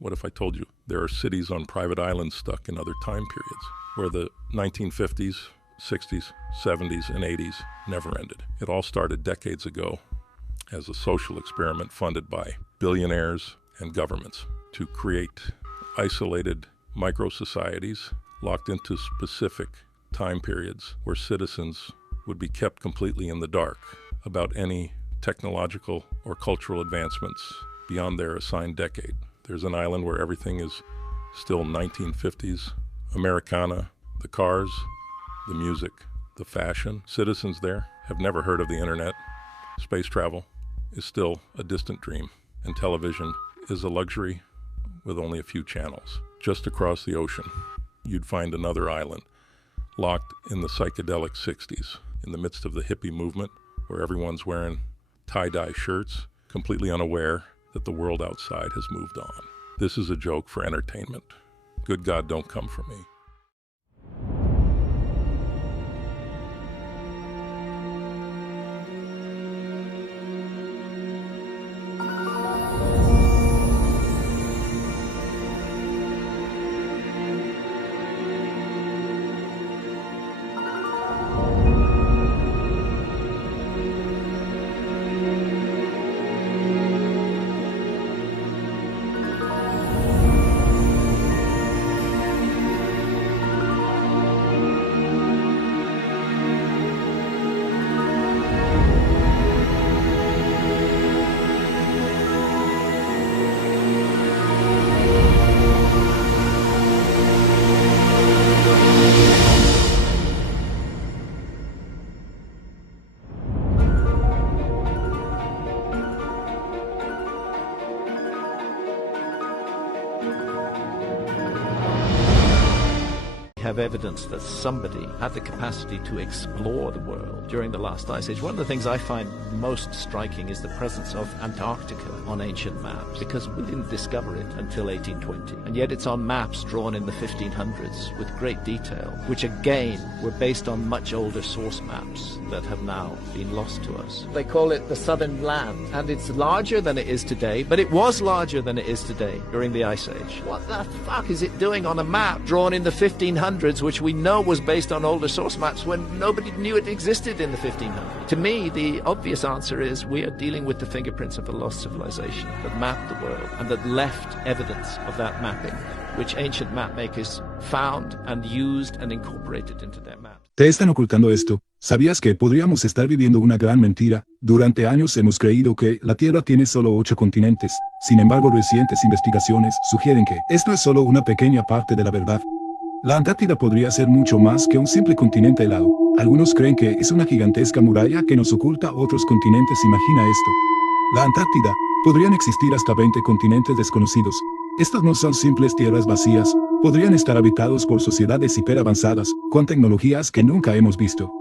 What if I told you there are cities on private islands stuck in other time periods where the 1950s, 60s, 70s, and 80s never ended? It all started decades ago as a social experiment funded by billionaires and governments to create isolated micro-societies locked into specific time periods where citizens would be kept completely in the dark about any technological or cultural advancements beyond their assigned decade. There's an island where everything is still 1950s, Americana, the cars, the music, the fashion. Citizens there have never heard of the internet. Space travel is still a distant dream, and television is a luxury with only a few channels. Just across the ocean, you'd find another island locked in the psychedelic 60s, in the midst of the hippie movement, where everyone's wearing tie-dye shirts, completely unaware that the world outside has moved on. This is a joke for entertainment. Good God, don't come for me. Have evidence that somebody had the capacity to explore the world during the last ice age. One of the things I find most striking is the presence of Antarctica on ancient maps, because we didn't discover it until 1820, and yet it's on maps drawn in the 1500s with great detail, which again were based on much older source maps that have now been lost to us. They call it the Southern Land, and it's larger than it is today, but it was larger than it is today during the ice age. What the fuck is it doing on a map drawn in the 1500s, which we know was based on older source maps when nobody knew it existed in the 1500s? To me, the obvious answer is we are dealing with the fingerprints of a lost civilization that mapped the world and that left evidence of that mapping, which ancient map makers found and used and incorporated into their maps. Te están ocultando esto. ¿Sabías que podríamos estar viviendo una gran mentira? Durante años hemos creído que la Tierra tiene solo 8 continentes. Sin embargo, recientes investigaciones sugieren que esto es solo una pequeña parte de la verdad. La Antártida podría ser mucho más que un simple continente helado. Algunos creen que es una gigantesca muralla que nos oculta otros continentes. Imagina esto. La Antártida. Podrían existir hasta 20 continentes desconocidos. Estos no son simples tierras vacías. Podrían estar habitados por sociedades hiperavanzadas, con tecnologías que nunca hemos visto.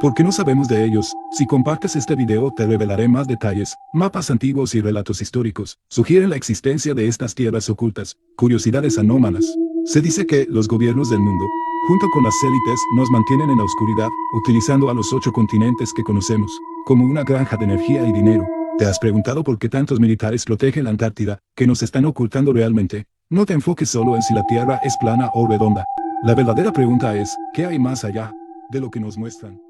¿Por qué no sabemos de ellos? Si compartes este video te revelaré más detalles. Mapas antiguos y relatos históricos sugieren la existencia de estas tierras ocultas. Curiosidades anómalas. Se dice que los gobiernos del mundo, junto con las élites, nos mantienen en la oscuridad, utilizando a los 8 continentes que conocemos, como una granja de energía y dinero. ¿Te has preguntado por qué tantos militares protegen la Antártida, que nos están ocultando realmente? No te enfoques solo en si la Tierra es plana o redonda. La verdadera pregunta es, ¿qué hay más allá de lo que nos muestran?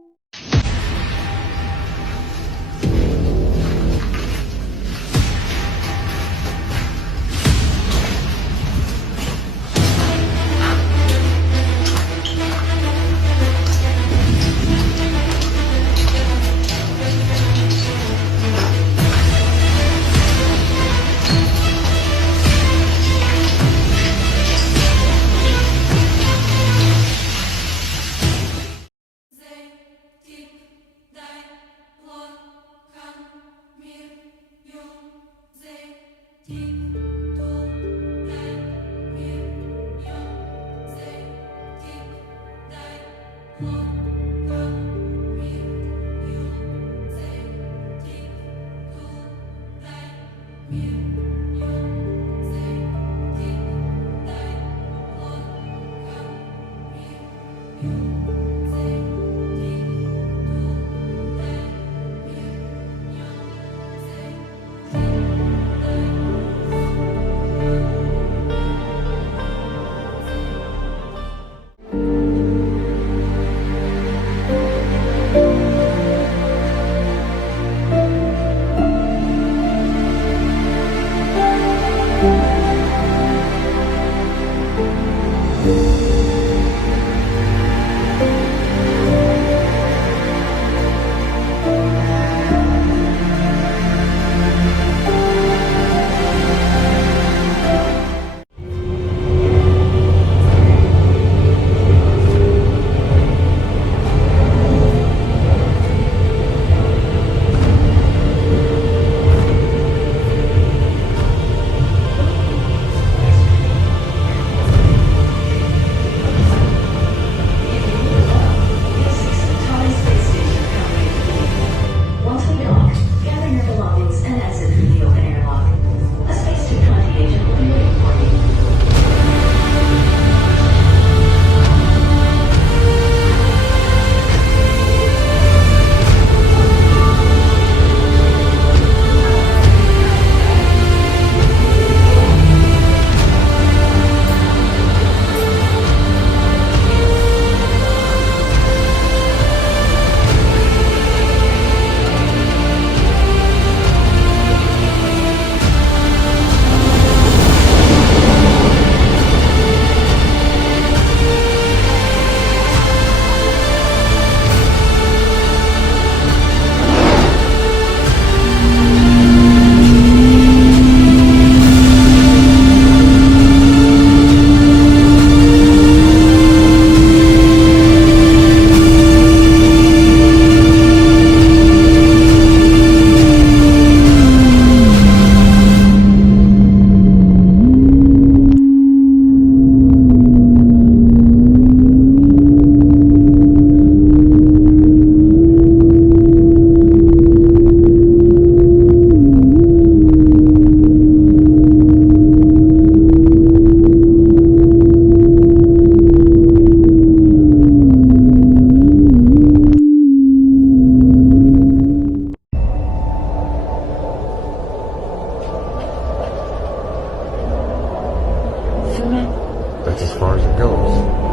That's as far as it goes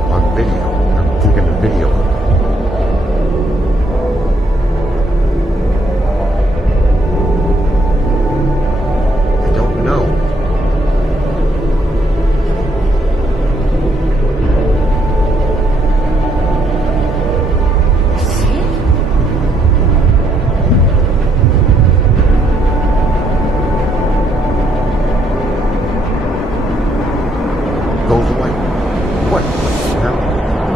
on video. I'm taking the video. I don't know. Goes away. What the hell?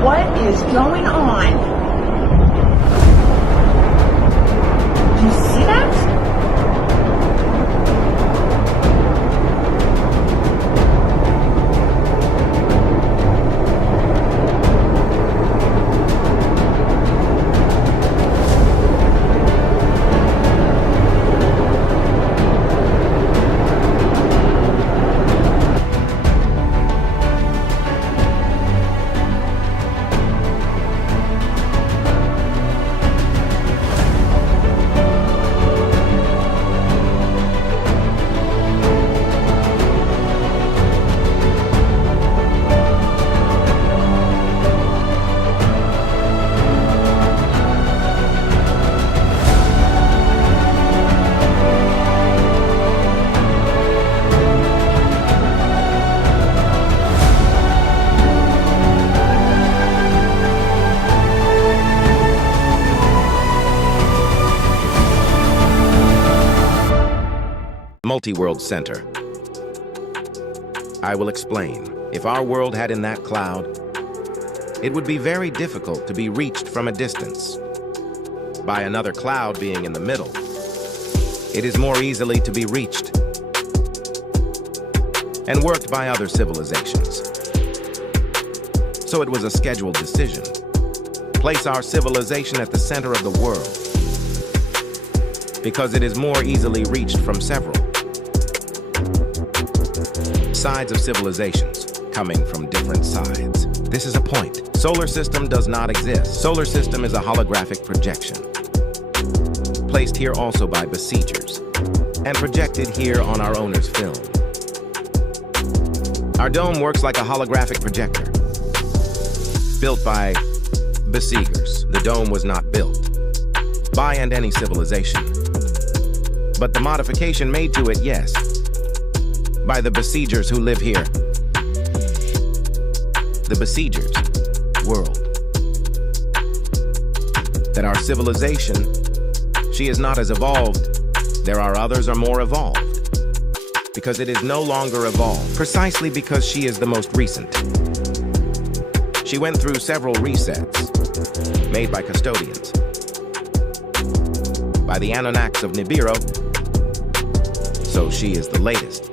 What is going on? Do you see that? Multi-World Center. I will explain. If our world had in that cloud, it would be very difficult to be reached from a distance. By another cloud being in the middle, it is more easily to be reached and worked by other civilizations. So it was a scheduled decision. Place our civilization at the center of the world because it is more easily reached from several sides of civilizations coming from different sides. This is a point. Solar system does not exist. Solar system is a holographic projection, placed here also by besiegers, and projected here on our owner's film. Our dome works like a holographic projector, built by besiegers. The dome was not built by and any civilization, but the modification made to it, yes, by the besiegers who live here. The besiegers' world. That our civilization, she is not as evolved. There are others are more evolved. Because it is no longer evolved, precisely because she is the most recent. She went through several resets, made by custodians. By the Anunnaks of Nibiru, so she is the latest.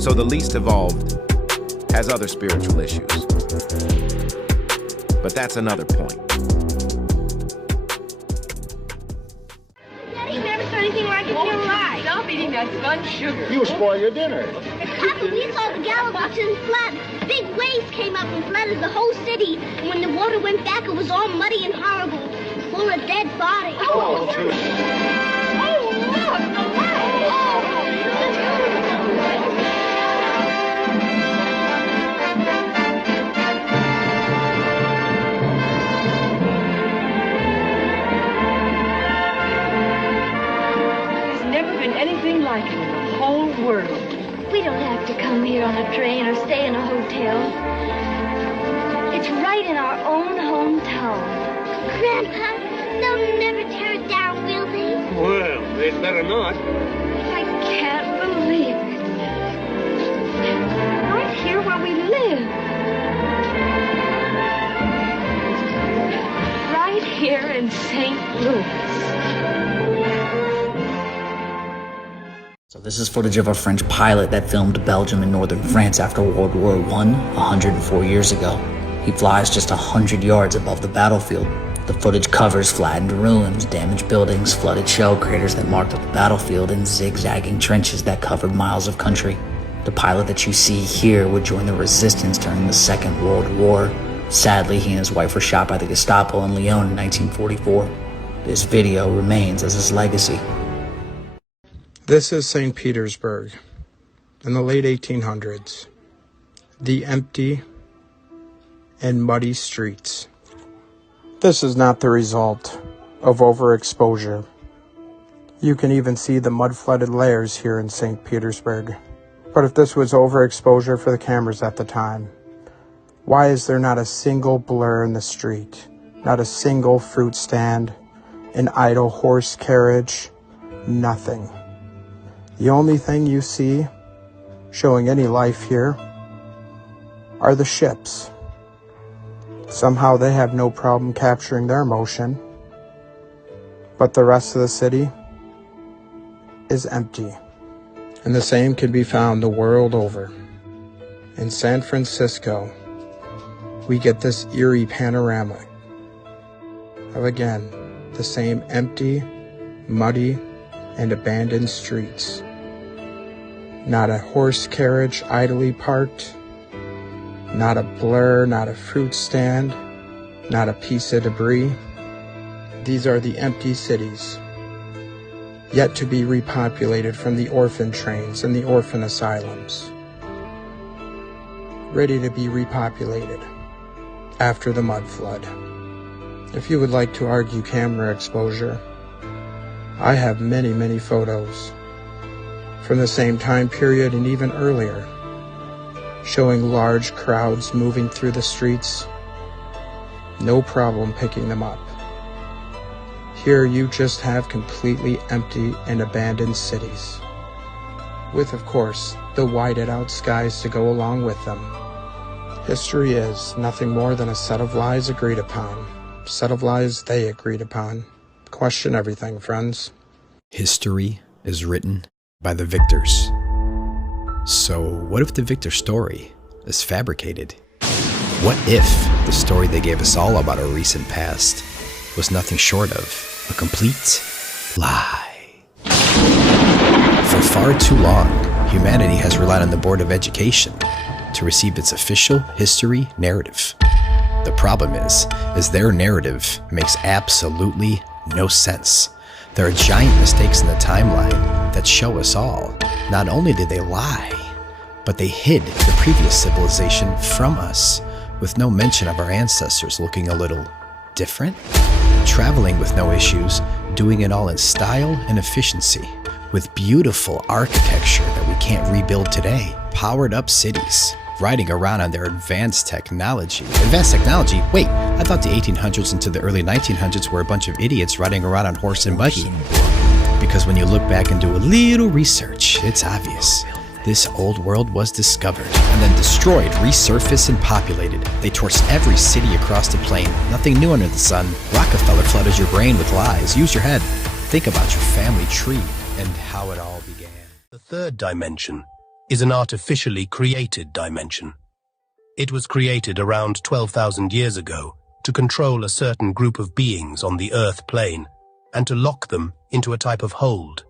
So the least evolved has other spiritual issues. But that's another point. Daddy never saw anything like it in your life. Stop eating that spun sugar. You spoil your dinner. Papa, we saw the galaxy flood. Big waves came up and flooded the whole city. And when the water went back, it was all muddy and horrible, full of dead bodies. Oh, look, the anything like it in the whole world. We don't have to come here on a train or stay in a hotel. It's right in our own hometown. Grandpa, they'll never tear it down, will they? Well, they'd better not. I can't believe it. Right here where we live. Right here in St. Louis. So this is footage of a French pilot that filmed Belgium and northern France after World War I, 104 years ago. He flies just 100 yards above the battlefield. The footage covers flattened ruins, damaged buildings, flooded shell craters that marked up the battlefield, and zigzagging trenches that covered miles of country. The pilot that you see here would join the resistance during the Second World War. Sadly, he and his wife were shot by the Gestapo in Lyon in 1944. This video remains as his legacy. This is St. Petersburg in the late 1800s. the empty and muddy streets. This is not the result of overexposure. You can even see the mud-flooded layers here in St. Petersburg. But if this was overexposure for the cameras at the time, why is there not a single blur in the street? Not a single fruit stand, an idle horse carriage, nothing. The only thing you see showing any life here are the ships. Somehow they have no problem capturing their motion, but the rest of the city is empty. And the same can be found the world over. In San Francisco, we get this eerie panorama of, again, the same empty, muddy, and abandoned streets. Not a horse carriage idly parked, not a blur, not a fruit stand, not a piece of debris. These are the empty cities, yet to be repopulated from the orphan trains and the orphan asylums, ready to be repopulated after the mud flood. If you would like to argue camera exposure, I have many photos from the same time period and even earlier, showing large crowds moving through the streets. No problem picking them up. Here you just have completely empty and abandoned cities, with, of course, the whited out skies to go along with them. History is nothing more than a set of lies agreed upon, set of lies they agreed upon. Question everything, friends. History is written by the victors. So what if the victor story is fabricated? What if the story they gave us all about our recent past was nothing short of a complete lie? For far too long, humanity has relied on the Board of Education to receive its official history narrative. The problem is their narrative makes absolutely no sense. There are giant mistakes in the timeline that show us all. Not only did they lie, but they hid the previous civilization from us, with no mention of our ancestors looking a little different, traveling with no issues, doing it all in style and efficiency, with beautiful architecture that we can't rebuild today, powered up cities, riding around on their advanced technology. Advanced technology? Wait, I thought the 1800s into the early 1900s were a bunch of idiots riding around on horse and buggy. Because when you look back and do a little research, it's obvious. This old world was discovered and then destroyed, resurfaced, and populated. They torched every city across the plain. Nothing new under the sun. Rockefeller flooded your brain with lies. Use your head. Think about your family tree and how it all began. The third dimension is an artificially created dimension. It was created around 12,000 years ago to control a certain group of beings on the Earth plane and to lock them into a type of hold,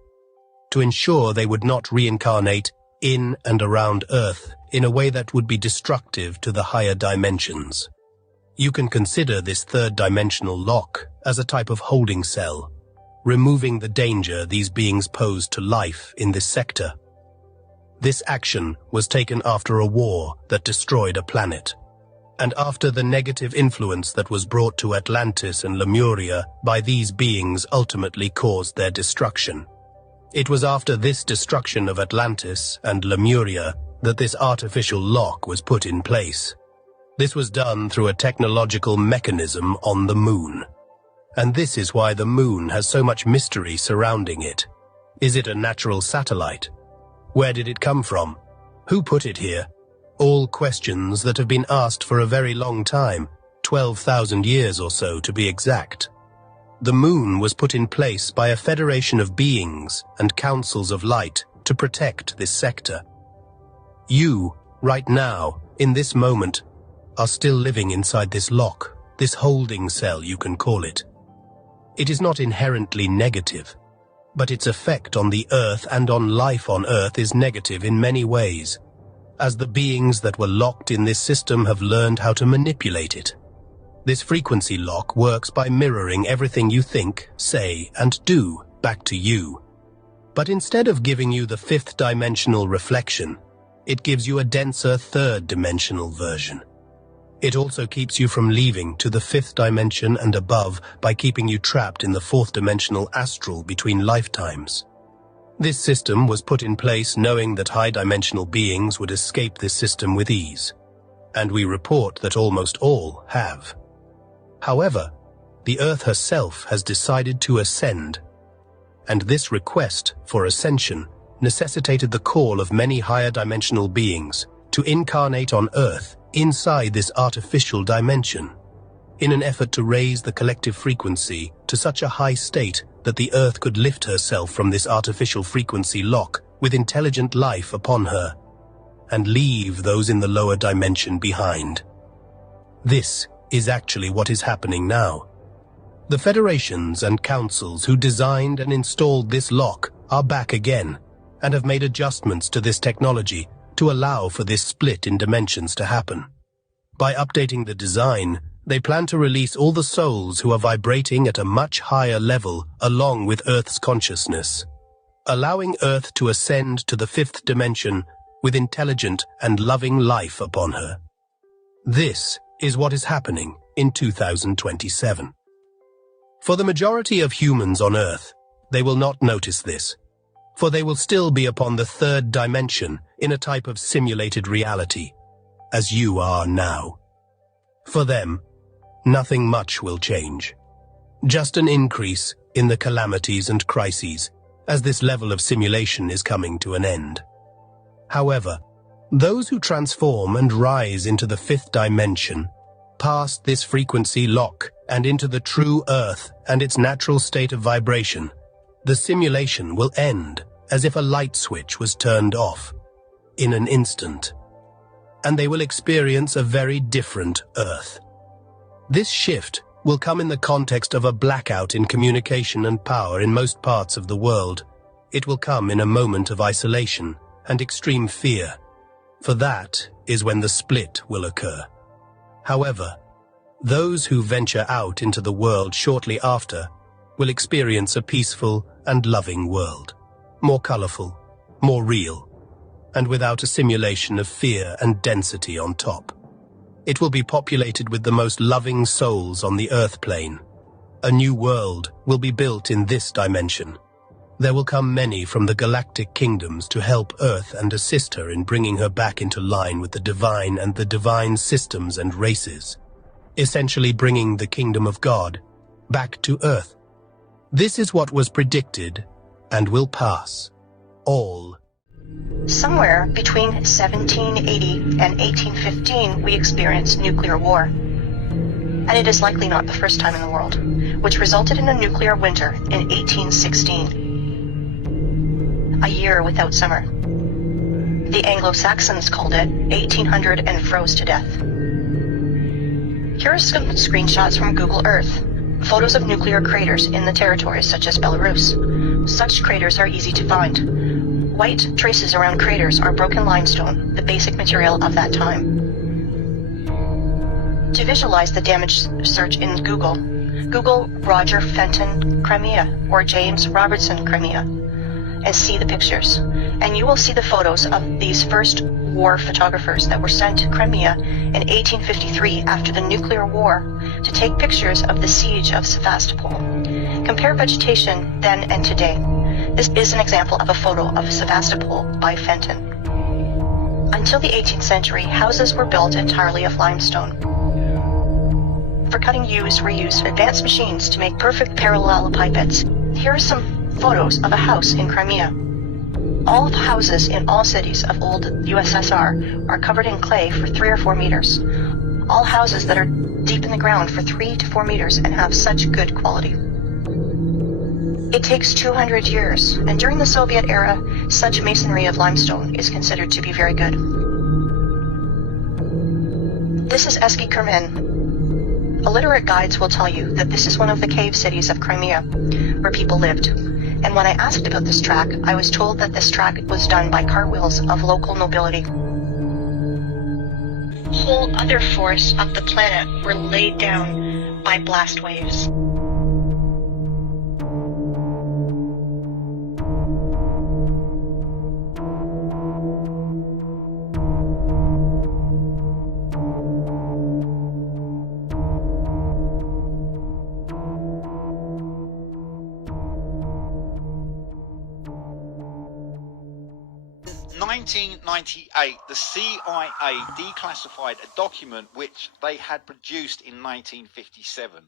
to ensure they would not reincarnate in and around Earth in a way that would be destructive to the higher dimensions. You can consider this third dimensional lock as a type of holding cell, removing the danger these beings pose to life in this sector. This action was taken after a war that destroyed a planet, and after the negative influence that was brought to Atlantis and Lemuria by these beings ultimately caused their destruction. It was after this destruction of Atlantis and Lemuria that this artificial lock was put in place. This was done through a technological mechanism on the moon. And this is why the moon has so much mystery surrounding it. Is it a natural satellite? Where did it come from? Who put it here? All questions that have been asked for a very long time, 12,000 years or so to be exact. The moon was put in place by a federation of beings and councils of light to protect this sector. You, right now, in this moment, are still living inside this lock, this holding cell you can call it. It is not inherently negative, but its effect on the Earth and on life on Earth is negative in many ways, as the beings that were locked in this system have learned how to manipulate it. This frequency lock works by mirroring everything you think, say, and do back to you. But instead of giving you the fifth dimensional reflection, it gives you a denser third-dimensional version. It also keeps you from leaving to the fifth dimension and above by keeping you trapped in the fourth-dimensional astral between lifetimes. This system was put in place knowing that high-dimensional beings would escape this system with ease, and we report that almost all have. However, the Earth herself has decided to ascend, and this request for ascension necessitated the call of many higher-dimensional beings to incarnate on Earth inside this artificial dimension, in an effort to raise the collective frequency to such a high state that the Earth could lift herself from this artificial frequency lock with intelligent life upon her, and leave those in the lower dimension behind. This is actually what is happening now. The federations and councils who designed and installed this lock are back again, and have made adjustments to this technology to allow for this split in dimensions to happen. By updating the design, they plan to release all the souls who are vibrating at a much higher level along with Earth's consciousness, allowing Earth to ascend to the fifth dimension with intelligent and loving life upon her. This is what is happening in 2027. For the majority of humans on Earth, they will not notice this, for they will still be upon the third dimension in a type of simulated reality, as you are now. For them, nothing much will change. Just an increase in the calamities and crises as this level of simulation is coming to an end. However, those who transform and rise into the fifth dimension, past this frequency lock and into the true Earth and its natural state of vibration, the simulation will end as if a light switch was turned off in an instant, and they will experience a very different Earth. This shift will come in the context of a blackout in communication and power in most parts of the world. It will come in a moment of isolation and extreme fear, for that is when the split will occur. However, those who venture out into the world shortly after will experience a peaceful and loving world, more colorful, more real, and without a simulation of fear and density on top. It will be populated with the most loving souls on the Earth plane. A new world will be built in this dimension. There will come many from the galactic kingdoms to help Earth and assist her in bringing her back into line with the divine and the divine systems and races, essentially bringing the kingdom of God back to Earth. This is what was predicted and will pass. All. Somewhere between 1780 and 1815, we experienced nuclear war. And it is likely not the first time in the world, which resulted in a nuclear winter in 1816. A year without summer. The Anglo-Saxons called it 1800 and froze to death. Here are some screenshots from Google Earth. Photos of nuclear craters in the territories such as Belarus. Such craters are easy to find. White traces around craters are broken limestone, the basic material of that time. To visualize the damage, search in Google. Google Roger Fenton Crimea or James Robertson Crimea and see the pictures. And you will see the photos of these first war photographers that were sent to Crimea in 1853 after the nuclear war to take pictures of the siege of Sevastopol. Compare vegetation then and today. This is an example of a photo of Sevastopol by Fenton. Until the 18th century, houses were built entirely of limestone. For cutting yews were used advanced machines to make perfect parallelepipeds. Here are some photos of a house in Crimea. All the houses in all cities of old USSR are covered in clay for 3 or 4 meters. All houses that are deep in the ground for 3 to 4 meters and have such good quality. It takes 200 years, and during the Soviet era, such masonry of limestone is considered to be very good. This is Eski Kermen. Illiterate guides will tell you that this is one of the cave cities of Crimea, where people lived. And when I asked about this track, I was told that this track was done by cartwheels of local nobility. Whole other forests of the planet were laid down by blast waves. 1998, the CIA declassified a document which they had produced in 1957.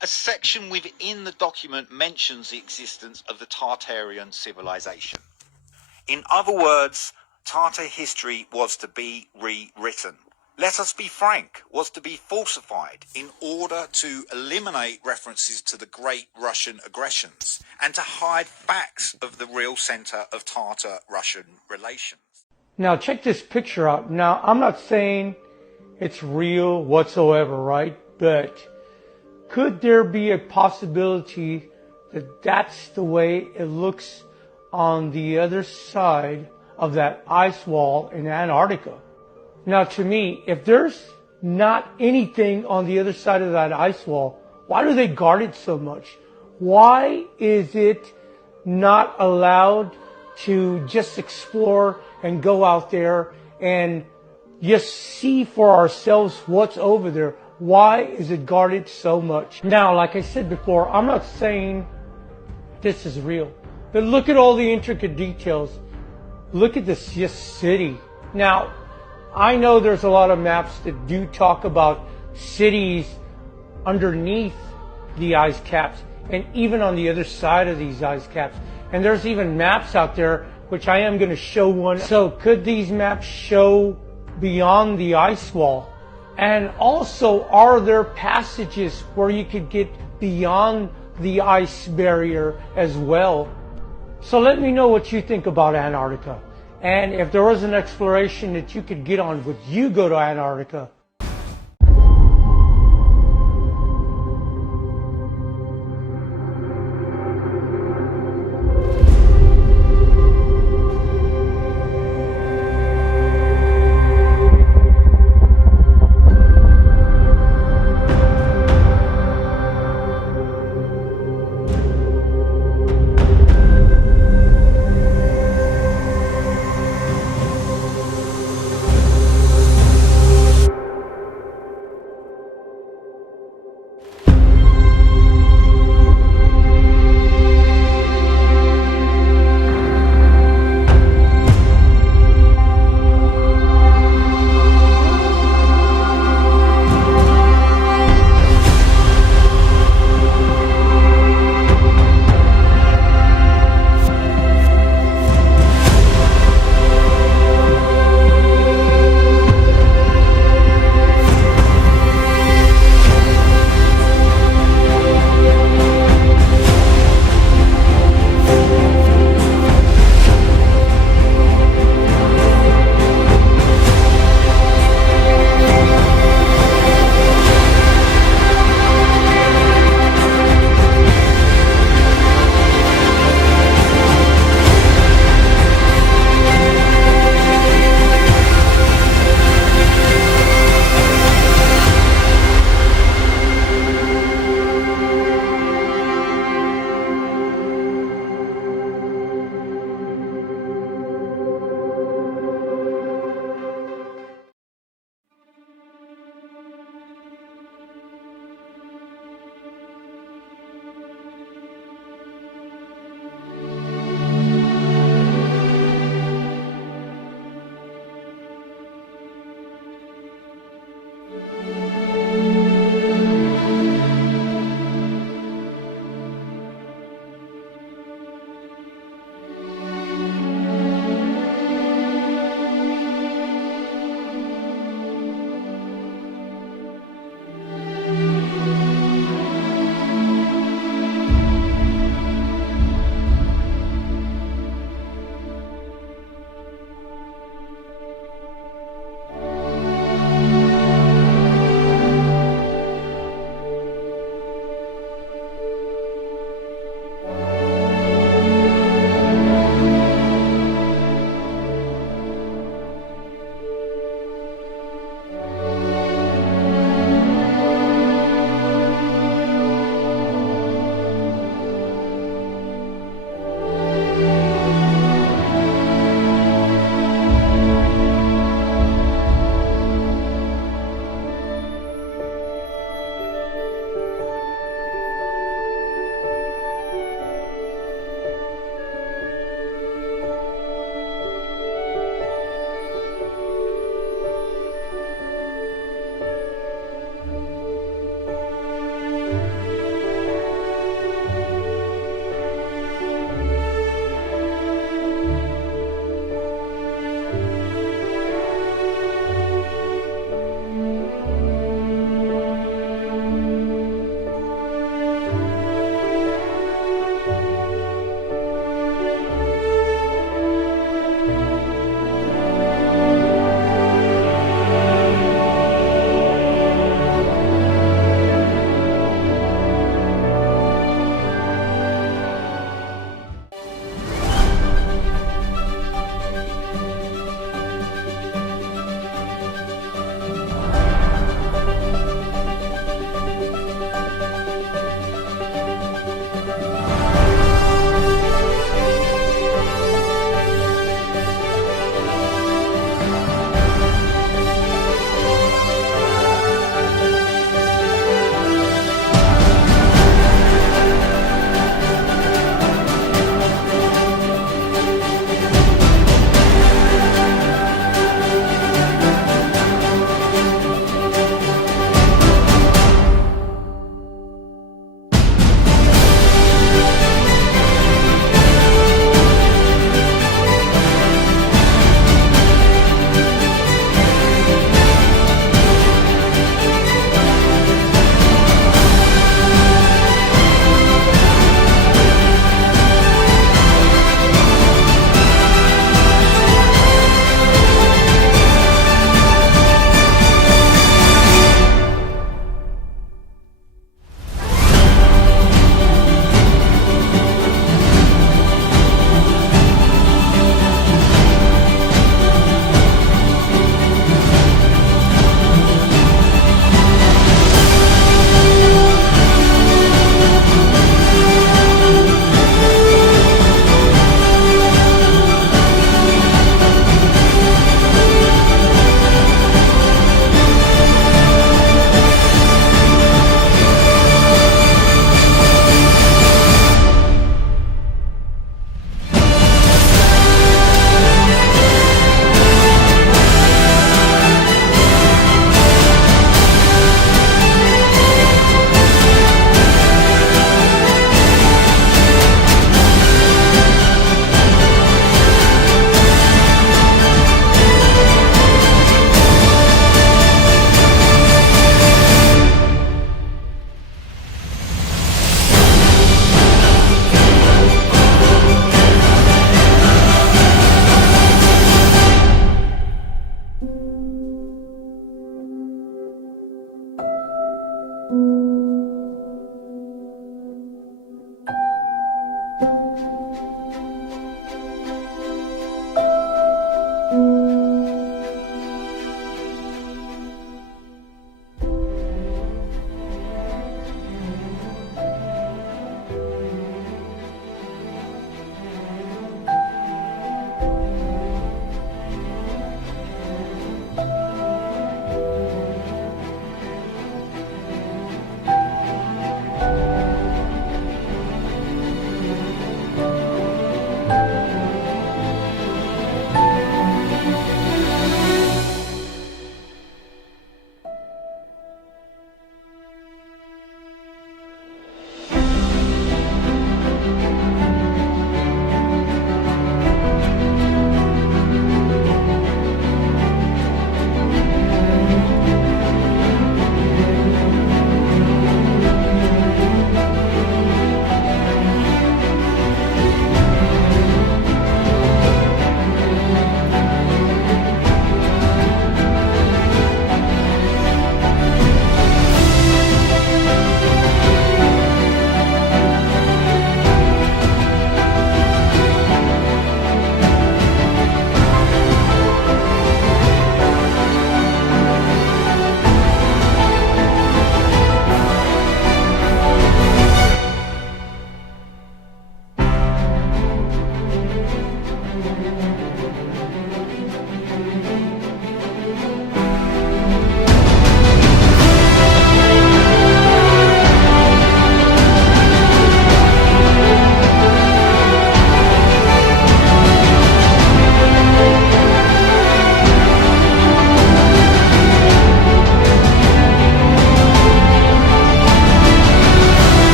A section within the document mentions the existence of the Tartarian civilization. In other words, Tartar history was to be rewritten. Let us be frank, was to be falsified in order to eliminate references to the great Russian aggressions and to hide facts of the real center of Tartar-Russian relations. Now check this picture out. Now I'm not saying it's real whatsoever, right? But could there be a possibility that that's the way it looks on the other side of that ice wall in Antarctica? Now to me, if there's not anything on the other side of that ice wall, why do they guard it so much? Why is it not allowed to just explore and go out there and just see for ourselves what's over there? Why is it guarded so much? Now, like I said before, I'm not saying this is real, but look at all the intricate details. Look at this city. Now, I know there's a lot of maps that do talk about cities underneath the ice caps and even on the other side of these ice caps. And there's even maps out there, which I am going to show one. So could these maps show beyond the ice wall? And also, are there passages where you could get beyond the ice barrier as well? So let me know what you think about Antarctica. And if there was an exploration that you could get on, would you go to Antarctica?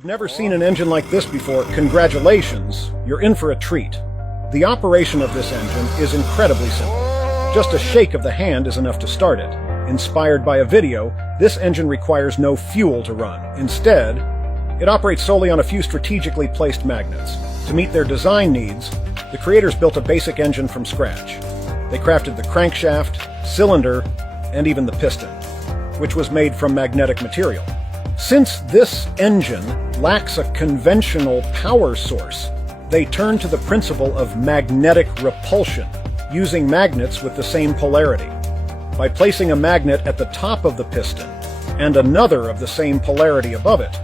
If you've never seen an engine like this before, congratulations, you're in for a treat. The operation of this engine is incredibly simple. Just a shake of the hand is enough to start it. Inspired by a video, this engine requires no fuel to run. Instead, it operates solely on a few strategically placed magnets. To meet their design needs, the creators built a basic engine from scratch. They crafted the crankshaft, cylinder, and even the piston, which was made from magnetic material. Since this engine lacks a conventional power source, they turned to the principle of magnetic repulsion, using magnets with the same polarity. By placing a magnet at the top of the piston and another of the same polarity above it,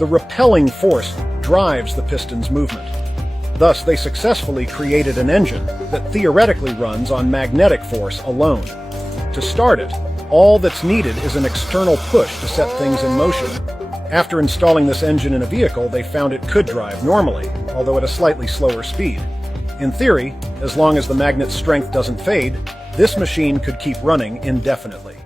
the repelling force drives the piston's movement. Thus, they successfully created an engine that theoretically runs on magnetic force alone. To start it, all that's needed is an external push to set things in motion. After installing this engine in a vehicle, they found it could drive normally, although at a slightly slower speed. In theory, as long as the magnet's strength doesn't fade, this machine could keep running indefinitely.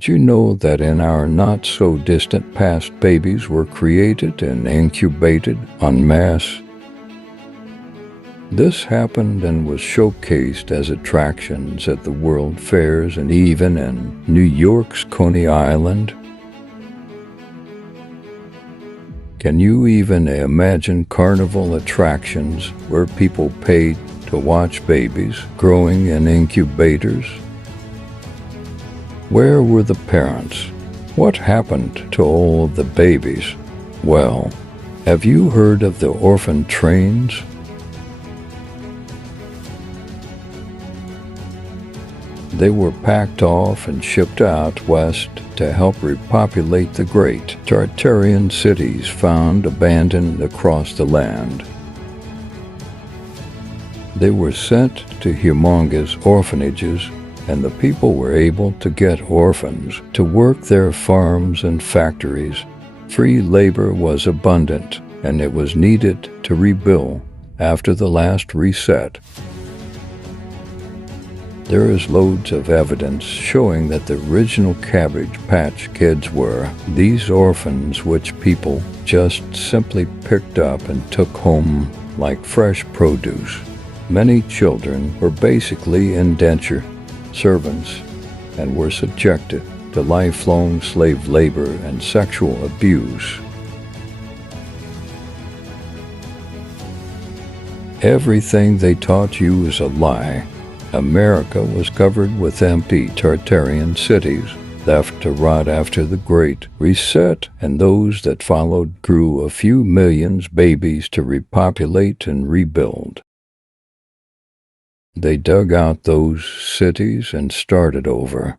Did you know that in our not-so-distant past babies were created and incubated en masse? This happened and was showcased as attractions at the World Fairs and even in New York's Coney Island. Can you even imagine carnival attractions where people paid to watch babies growing in incubators? Where were the parents? What happened to all of the babies? Well, have you heard of the orphan trains? They were packed off and shipped out west to help repopulate the great Tartarian cities found abandoned across the land. They were sent to humongous orphanages, and the people were able to get orphans to work their farms and factories. Free labor was abundant, and it was needed to rebuild after the last reset. There is loads of evidence showing that the original Cabbage Patch Kids were these orphans which people just simply picked up and took home like fresh produce. Many children were basically indentured servants and were subjected to lifelong slave labor and sexual abuse. Everything they taught you is a lie. America was covered with empty Tartarian cities, left to rot after the Great Reset, and those that followed grew a few millions babies to repopulate and rebuild. They dug out those cities and started over.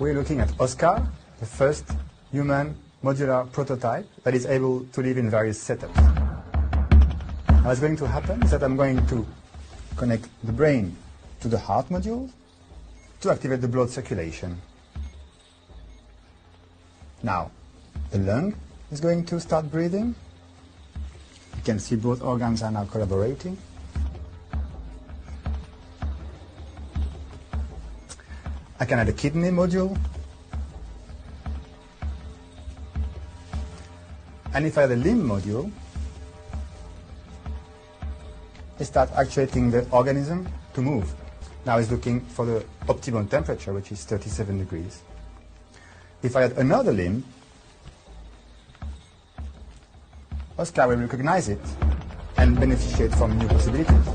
we're looking at Oscar, the first human modular prototype that is able to live in various setups. Now what's going to happen is that I'm going to connect the brain to the heart module to activate the blood circulation. Now, the lung is going to start breathing. You can see both organs are now collaborating. I can add a kidney module. And if I add a limb module, I start actuating the organism to move. Now it's looking for the optimum temperature, which is 37 degrees. If I add another limb, Oscar will recognize it and beneficiate from new possibilities.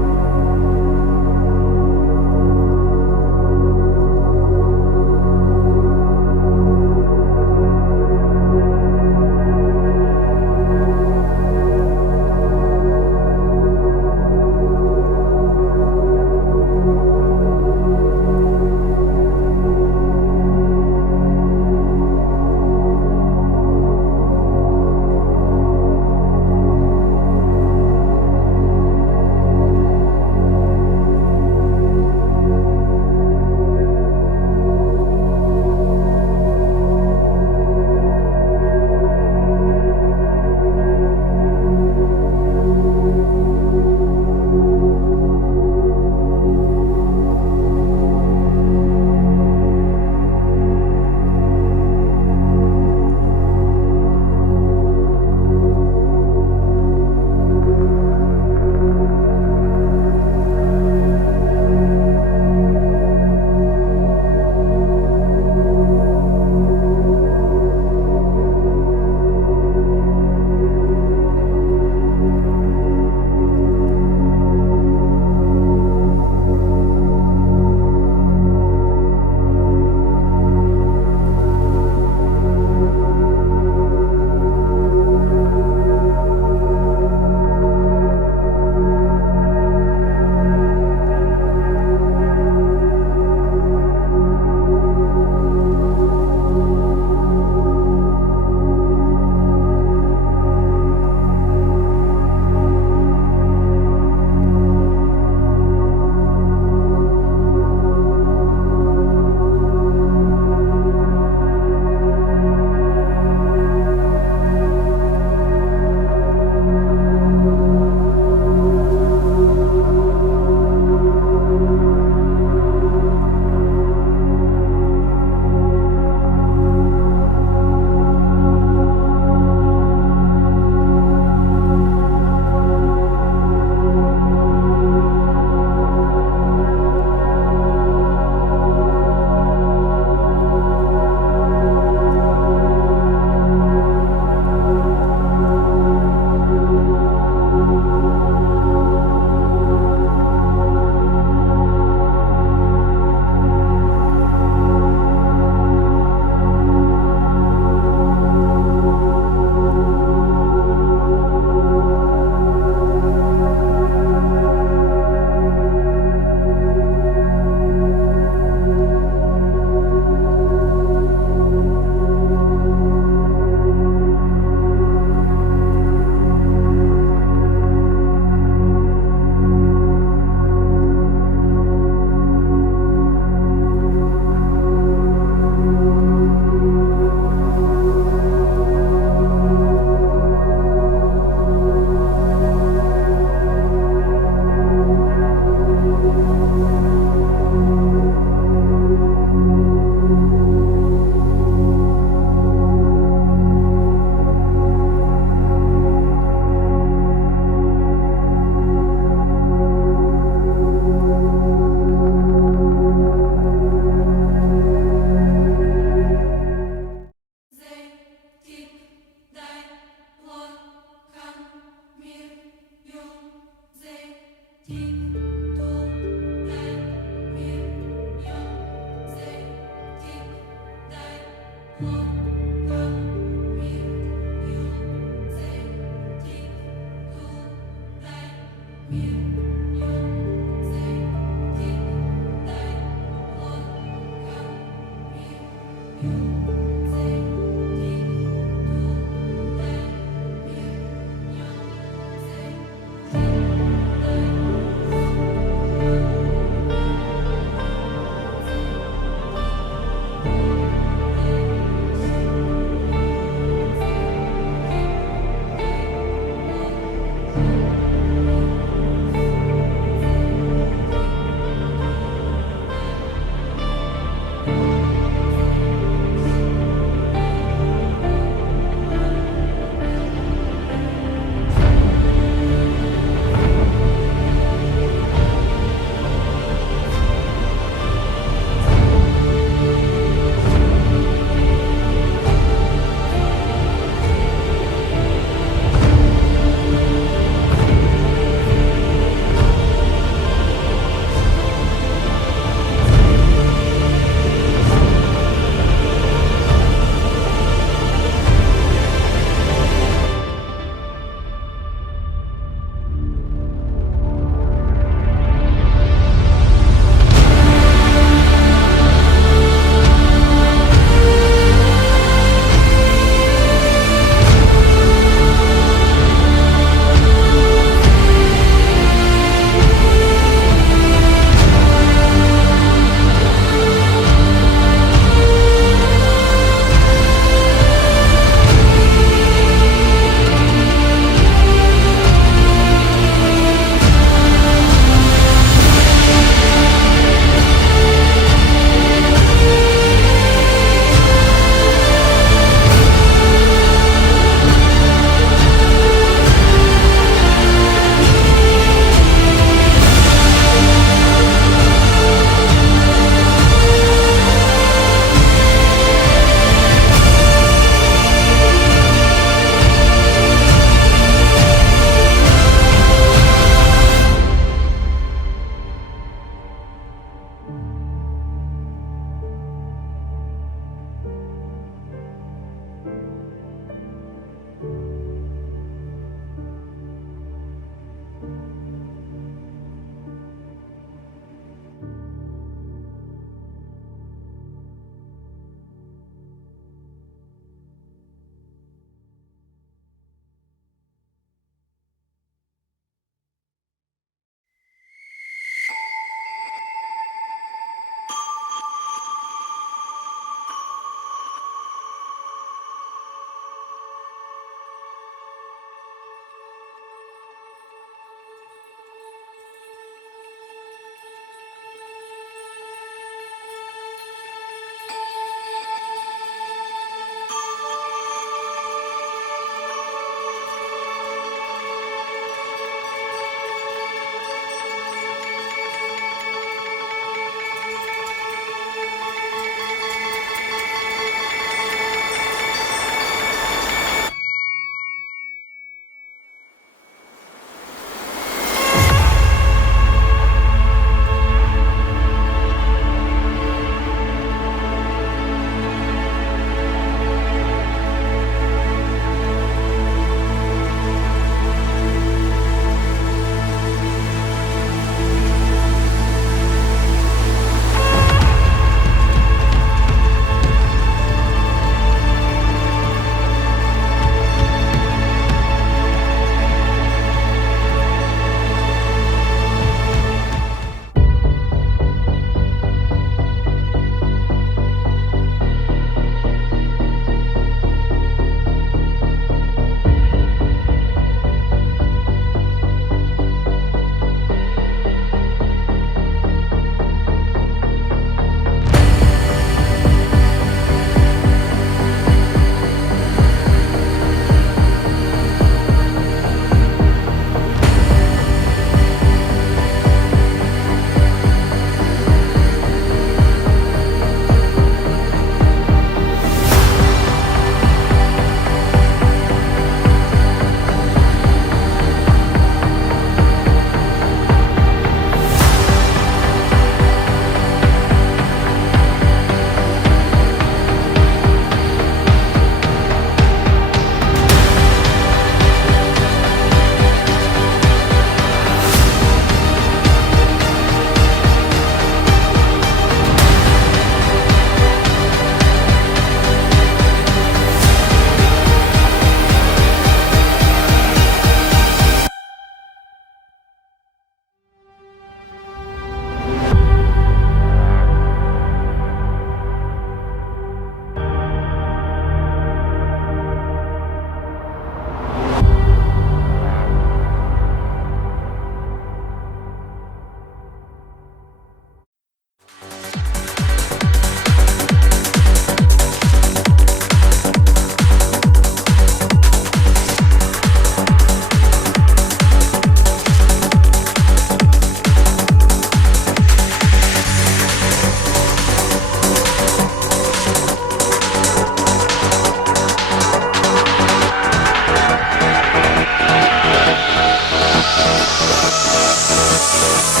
Thank you.